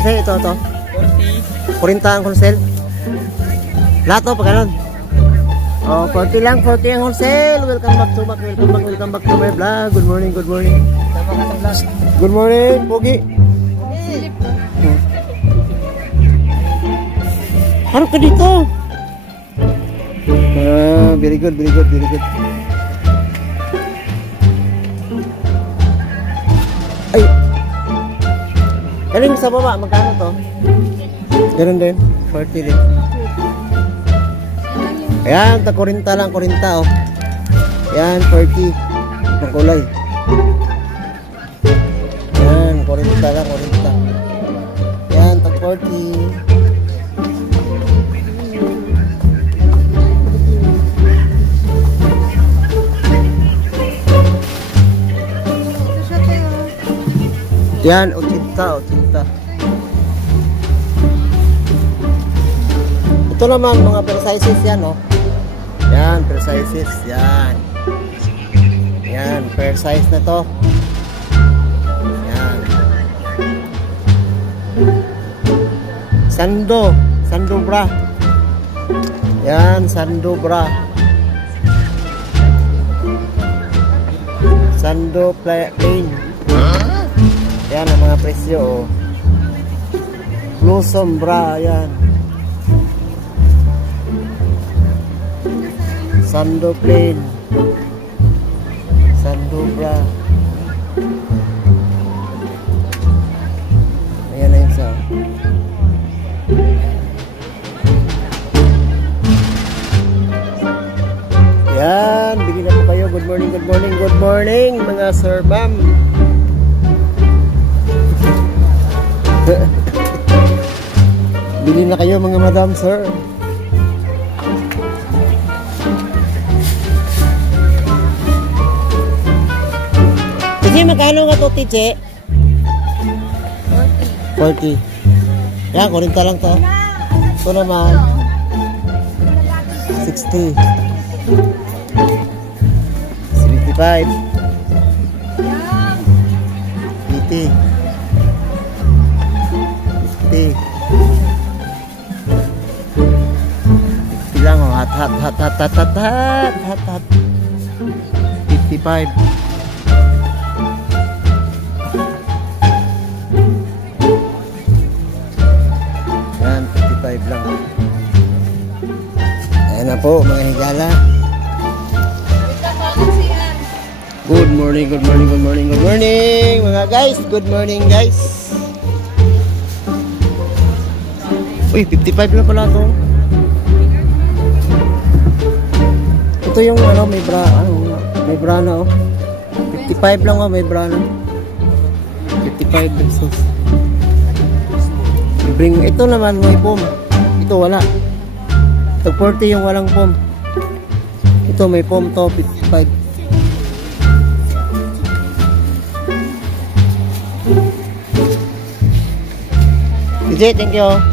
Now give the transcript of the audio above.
wholesale? Ito. 40. 40 ang wholesale. Lahat to, pag ganun. Oh, 40 lang, 40 ang wholesale. Welcome back to my vlog. Good morning. Tama ka sa vlog. Good morning, Pogi. Harap ka dito. Very good. Ay. Galing sa baba, magkano to? Ganun din, 40 din. Ayan, 40 lang, 40 oh. Ayan, 40. Makulay. Ayan, 40 lang, 40. Ayan, 40. Yan, 80. Ito naman, mga per sizes yan, oh. Yan, per sizes, yan. Yan, per size na to. Yan. Sando bra. Yan, sando bra. Sando plain. Yan ang mga presyo, oh. Blossom bra, yan. Sando plain. Sando bra. Ayan na yun sa. Yan, bigyan na po kayo. Good morning mga sir, ma'am. Bili na kayo mga madam, sir. Kasi magkano nga to, Tiche? 40. Yan, 40 lang to. Ito naman 60. 75. 80. 50 lang, oh. Hat. 55. Yan, 55 lang. Ayan na po mga higala. Good morning mga guys. Good morning guys. Uy, 55 lang pala to. Ito yung ano, may bra na, oh. 55 lang, oh, may bra na. 55 pesos. Bring, ito naman may pom. Ito wala. Ito 40 yung walang pom. Ito may pom to, 55. DJ, thank you.